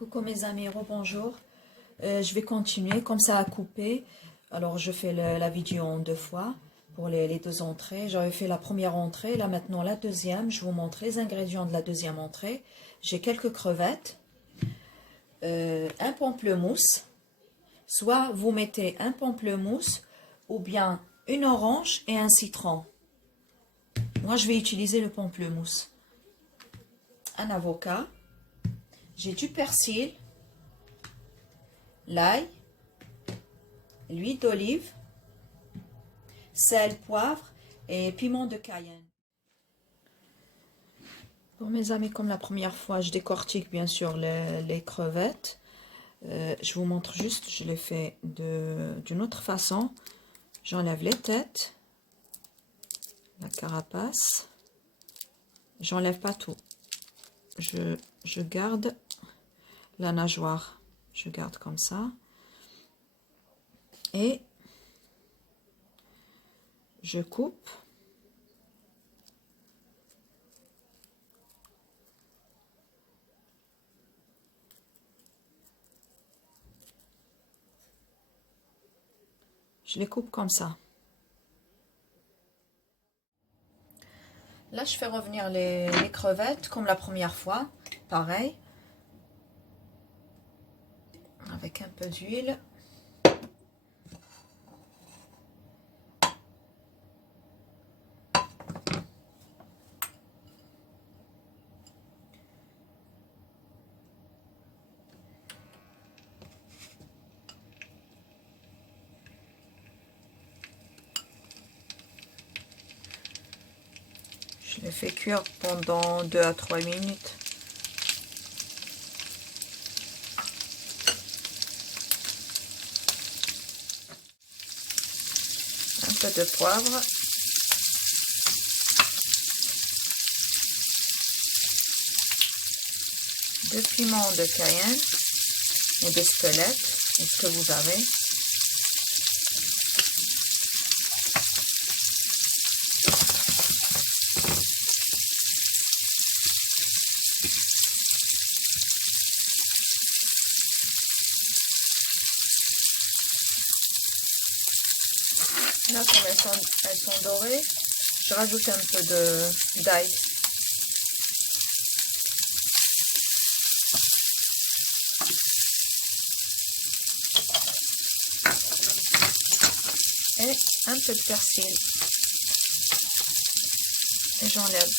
Coucou mes amis, rebonjour. Je vais continuer comme ça à couper. Alors je fais la vidéo en deux fois pour les deux entrées. J'avais fait la première entrée, là maintenant la deuxième. Je vous montre les ingrédients de la deuxième entrée. J'ai quelques crevettes, un pamplemousse. Soit vous mettez un pamplemousse ou bien une orange et un citron. Moi je vais utiliser le pamplemousse. Un avocat. J'ai du persil, l'ail, l'huile d'olive, sel, poivre et piment de Cayenne. Pour mes amis, comme la première fois, je décortique bien sûr les crevettes. Je vous montre juste, je les fais d'une autre façon. J'enlève les têtes, la carapace. J'enlève pas tout. Je garde la nageoire. Je garde comme ça. Et je coupe. Je les coupe comme ça. Là, je fais revenir les crevettes comme la première fois. Pareil. Avec un peu d'huile. Je les fais cuire pendant 2 à 3 minutes. Un peu de poivre. De piment de Cayenne et des squelettes, est-ce que vous avez? Là, comme elles sont dorées, je rajoute un peu d'ail. Et un peu de persil. Et j'enlève.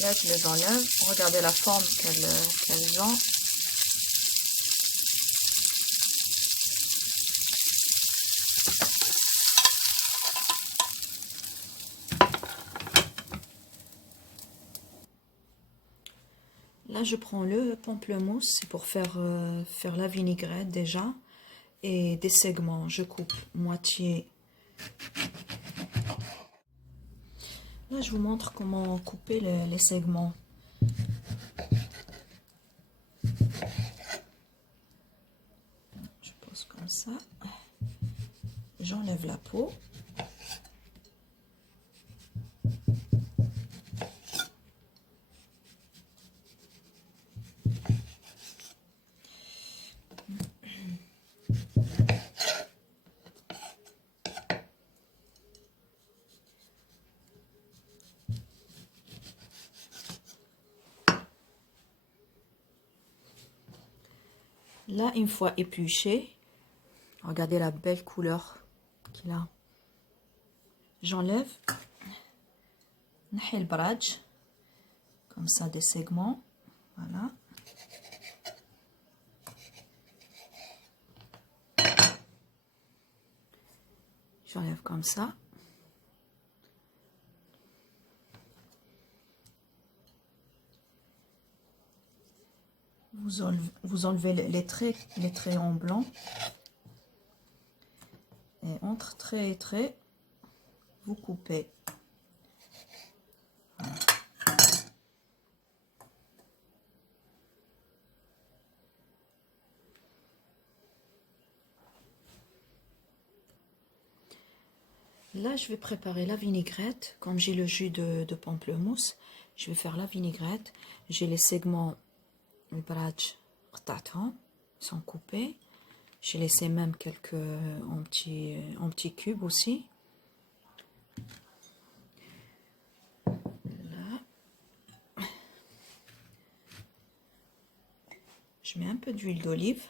Là, je les enlève. Regardez la forme qu'elles ont. Là, je prends le pamplemousse, c'est pour faire la vinaigrette déjà. Et des segments, je coupe moitié. Là, je vous montre comment couper les segments. Je pose comme ça. J'enlève la peau. Là, une fois épluché, regardez la belle couleur qu'il a. J'enlève le bradj, comme ça des segments. Voilà. J'enlève comme ça. Vous enlevez les traits en blanc. Et entre trait et trait, vous coupez. Voilà. Là, je vais préparer la vinaigrette. Comme j'ai le jus de pamplemousse, je vais faire la vinaigrette. J'ai les segments, ils sont coupés. J'ai laissé même quelques en petits cubes aussi. Là. Je mets un peu d'huile d'olive.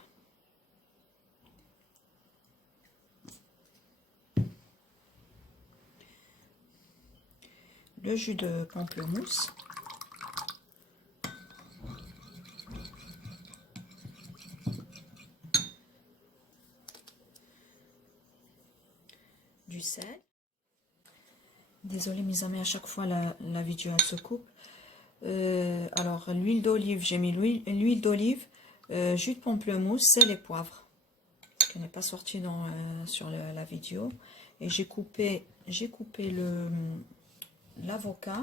Le jus de pamplemousse. Du sel. Désolée mes amis, à chaque fois la vidéo elle se coupe. Alors l'huile d'olive, j'ai mis l'huile d'olive, jus de pamplemousse, sel et poivre. Qui n'est pas sorti sur la vidéo. Et j'ai coupé l'avocat.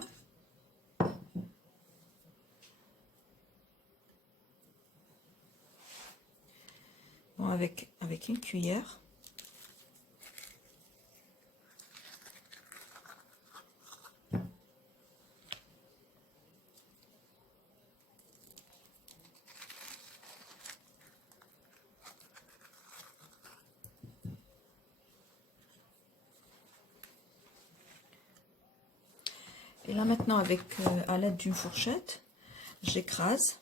Bon, avec une cuillère. Et là maintenant, à l'aide d'une fourchette, j'écrase.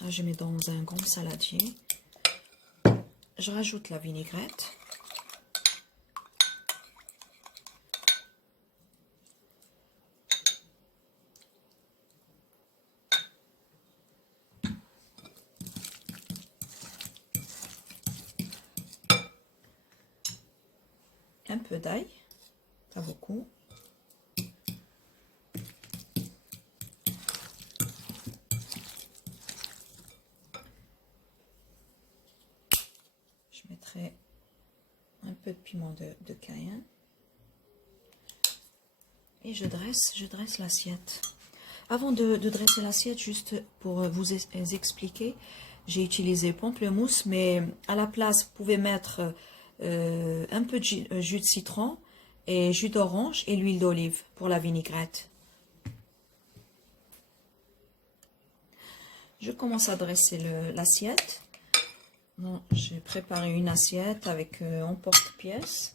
Là, je mets dans un grand saladier. Je rajoute la vinaigrette. Un peu d'ail, pas beaucoup. Je mettrai un peu de piment de Cayenne. Et je dresse l'assiette. Avant de dresser l'assiette, juste pour vous expliquer, j'ai utilisé pamplemousse, mais à la place, vous pouvez mettre un peu de jus de citron et jus d'orange et l'huile d'olive pour la vinaigrette. Je commence à dresser l'assiette. Bon, j'ai préparé une assiette avec en porte-pièce.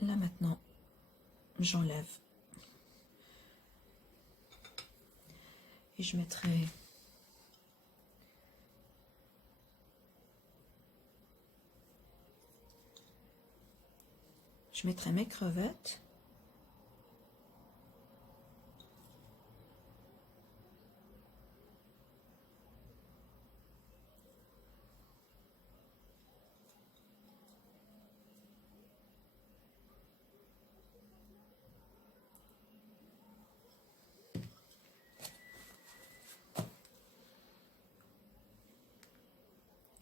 Là maintenant, j'enlève. Et je mettrai mes crevettes.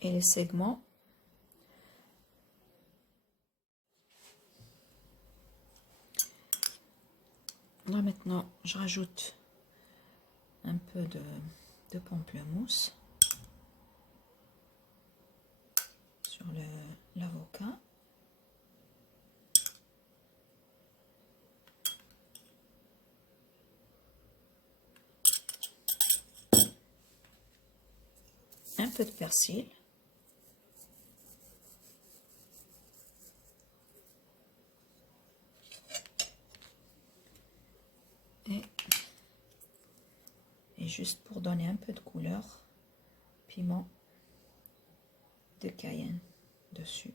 Et les segments. Là maintenant, je rajoute un peu de pamplemousse sur l'avocat. Un peu de persil. Et juste pour donner un peu de couleur, piment de Cayenne dessus.